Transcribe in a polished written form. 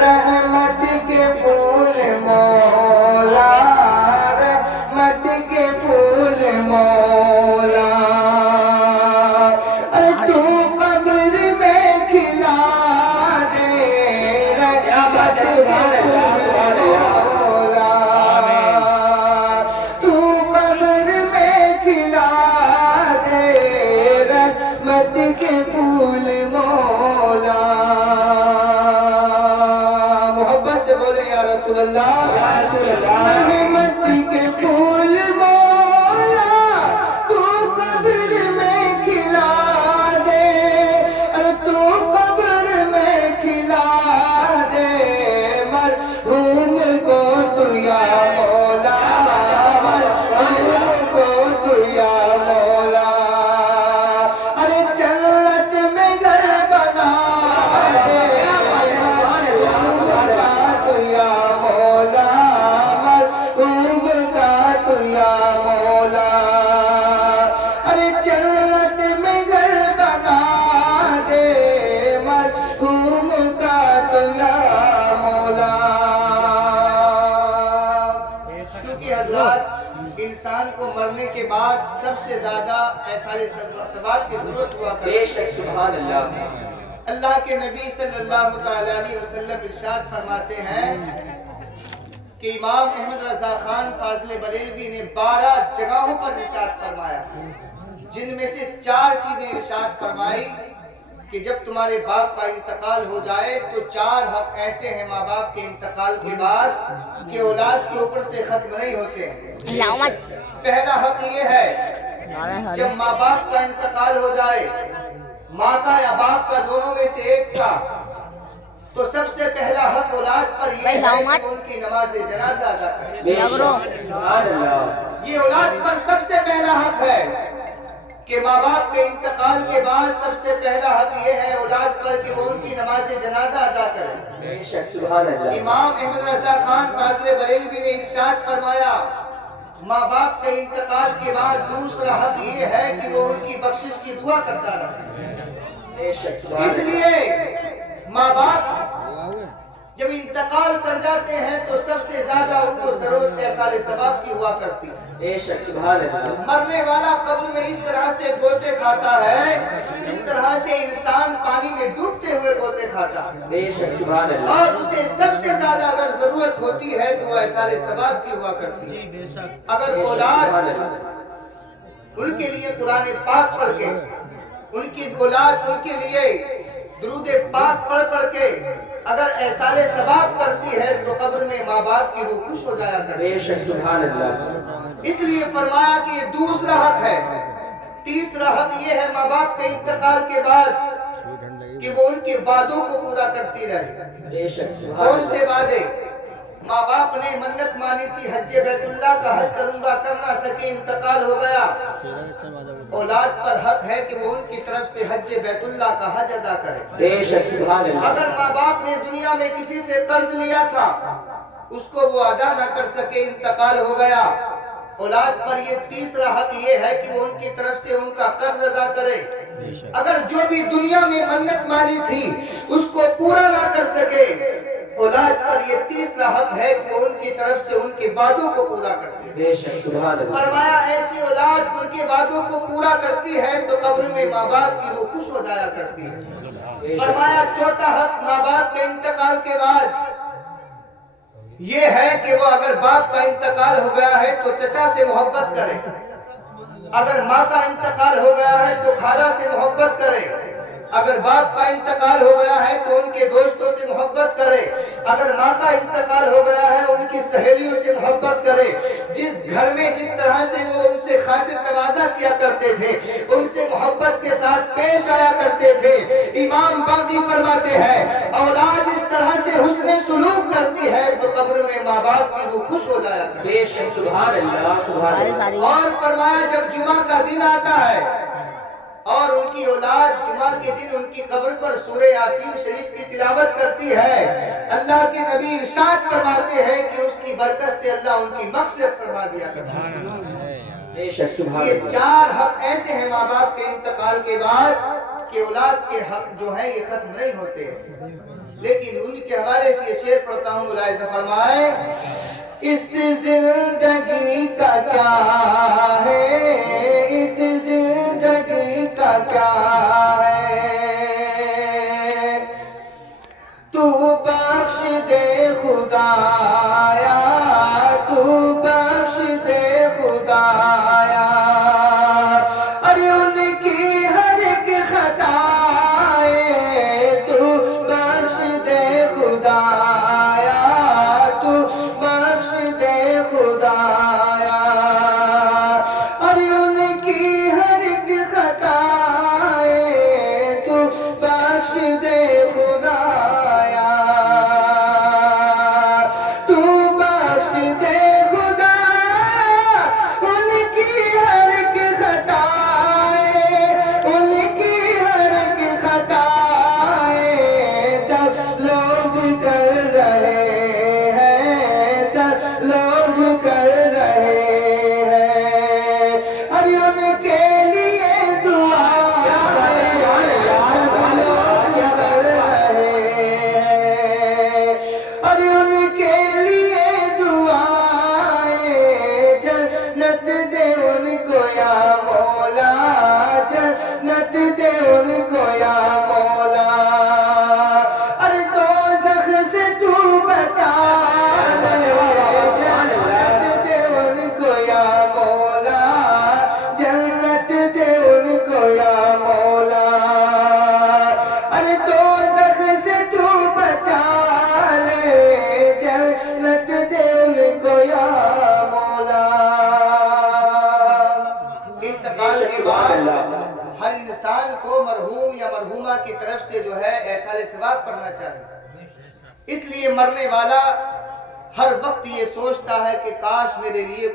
رحمت کے پھول مولا، رحمت کے پھول مولا، ارے تو قبر میں کھلا دے رحمت کے پھول مولا، تو قبر میں کھلا دے رحمت کے پھول مولا۔ محبت سے بولے یا رسول اللہ، رحمت کے پھول مولا، تو قبر میں کھلا دے، ارے تو قبر میں کھلا دے مرحوم کو تو یا مولا، مرحوم کو تو یا مولا، ارے جنت میں گھر بنا دے مرحوم کا تو یا مولا، مرحوم کا تو یا مولا، ارے جنت میں گھر بنا دے مرحوم کا تو یا مولا۔ کیونکہ حضرات انسان کو مرنے کے بعد سب سے زیادہ احسان ثواب کی ضرورت ہوا کرتی ہے۔ سبحان اللہ۔ اللہ کے نبی صلی اللہ تعالی علیہ وسلم ارشاد فرماتے ہیں کہ امام احمد رضا خان فاضل بریلوی نے 12 جگہوں پر ارشاد فرمایا، جن میں سے 4 چیزیں ارشاد فرمائی کہ جب تمہارے باپ کا انتقال ہو جائے تو 4 حق ایسے ہیں ماں باپ کے انتقال کے بعد کہ اولاد کے اوپر سے ختم نہیں ہوتے ہیں۔ پہلا حق یہ ہے، جب ماں باپ کا انتقال ہو جائے، ماں کا یا باپ کا، دونوں میں سے ایک کا، تو سب سے پہلا حق اولاد پر یہ ہے کہ ان کی نماز جنازہ ادا کرے۔ یہ اولاد پر سب سے پہلا حق ہے کہ ماں باپ کے انتقال کے بعد سب سے پہلا حق یہ ہے اولاد پر کہ وہ ان کی نماز جنازہ ادا کرے۔ امام احمد رضا خان فاضل بریلوی نے ارشاد فرمایا، ماں باپ کے انتقال کے بعد دوسرا حق یہ ہے کہ وہ ان کی بخشش کی دعا کرتا رہے۔ اس لیے ماں باپ جب انتقال کر جاتے ہیں تو سب سے زیادہ ان کو ضرورت احسان ثواب کی ہوا کرتی ہے۔ مرنے والا قبر میں اس طرح سے گوتے کھاتا ہے جس طرح سے انسان پانی میں ڈوبتے ہوئے گوتے کھاتا ہے، اور اسے سب سے زیادہ اگر ضرورت ہوتی ہے تو وہ احسان ثواب کی ہوا کرتی ہے۔ اگر اولاد ان کے لیے قرآن پاک پڑھ کے، ان کی اولاد ان کے لیے درود پاک پڑھ کے اگر احسان ثواب کرتی ہے تو قبر میں ماں باپ کی روح خوش ہو جایا کرتی ہے۔ اس لیے فرمایا کہ یہ دوسرا حق ہے۔ تیسرا حق یہ ہے ماں باپ کے انتقال کے بعد کہ وہ ان کے وعدوں کو پورا کرتی رہے۔ کون سے وعدے؟ ماں باپ نے منت مانی تھی حج بیت اللہ کا، حج کروں گا، کر نہ سکے، انتقال ہو گیا، اولاد پر حق ہے کہ وہ ان کی طرف سے حج بیت اللہ کا حج ادا کرے۔ اگر ماں باپ نے دنیا میں کسی سے قرض لیا تھا، اس کو وہ ادا نہ کر سکے، انتقال ہو گیا، اولاد پر یہ تیسرا حق یہ ہے کہ وہ ان کی طرف سے ان کا قرض ادا کرے۔ اگر جو بھی دنیا میں منت مانی تھی اس کو پورا نہ کر سکے، اولاد پر یہ تیسرا حق ہے کہ وہ ان کی طرف سے ان کے وعدوں کو پورا کرتی ہے۔ فرمایا ایسی اولاد ان کے وعدوں کو پورا کرتی ہے تو قبر میں ماں باپ کی روح خوش ہو جایا کرتی ہے۔ فرمایا چوتھا حق ماں باپ کے انتقال کے بعد یہ ہے کہ وہ اگر باپ کا انتقال ہو گیا ہے تو چچا سے محبت کرے، اگر ماں کا انتقال ہو گیا ہے تو خالہ سے محبت کرے، اگر باپ کا انتقال ہو گیا ہے تو ان کے دوستوں سے محبت کرے، اگر ماں کا انتقال ہو گیا ہے ان کی سہیلیوں سے محبت کرے۔ جس گھر میں جس طرح سے وہ ان سے خاطر تواضع کیا کرتے تھے، ان سے محبت کے ساتھ پیش آیا کرتے تھے، امام باقی فرماتے ہیں اولاد اس طرح سے حسن سلوک کرتی ہے تو قبر میں ماں باپ کی روح خوش ہو جایا کرتی ہے۔ اور فرمایا جب جمعہ کا دن آتا ہے اور ان کی اولاد جمعہ کے دن ان کی قبر پر سورہ یاسین شریف کی تلاوت کرتی ہے، اللہ کے نبی ارشاد فرماتے ہیں کہ اس کی برکت سے اللہ ان کی مغفرت فرما دیا کرتا ہے۔ یہ 4 حق ایسے ہیں ماں باپ کے انتقال کے بعد کہ اولاد کے حق جو ہیں یہ ختم نہیں ہوتے، لیکن ان کے حوالے سے یہ شعر پڑھتا ہوں، ملاحظہ فرمائے، اس زندگی کا کیا ہے، اس زندگی کا کیا ہے، تو بخش دے خدایا، تو بخش دے خدایا، ارے ان کی ہر ایک خطائیں تو بخش دے خدایا، تو بخش دے خدایا، ارے ان کی ہر ایک خطائیں تو بخش دے خدایا، تو بخش دے خدایا، ان کی ہر ایک خطائیں، ان کی ہر ایک خطائیں سب لوگ کر رہے ہیں، سب لوگ کر رہے ہیں، ارے ان کے لیے دعا سب لوگ کر رہے ہیں، ارے ان کے لیے دعائیں، جنت دے ان کو یا مولا، جنت دے ان کو یا مولا، ارے دوزخ سے تو بچا لے، جنت دے ان کو یا مولا، جنت دے ان کو یا مولا، ارے دوزخ سے تو بچا لے، جنت دے ان کو یا مولا۔ انتقال کے بعد ہر انسان کو مرحوم یا مرحومہ کی طرف سے جو ہے احسان ثواب کرنا چاہیے، اس لیے مرنے والا ہر وقت یہ سوچتا ہے کہ کاش میرے لیے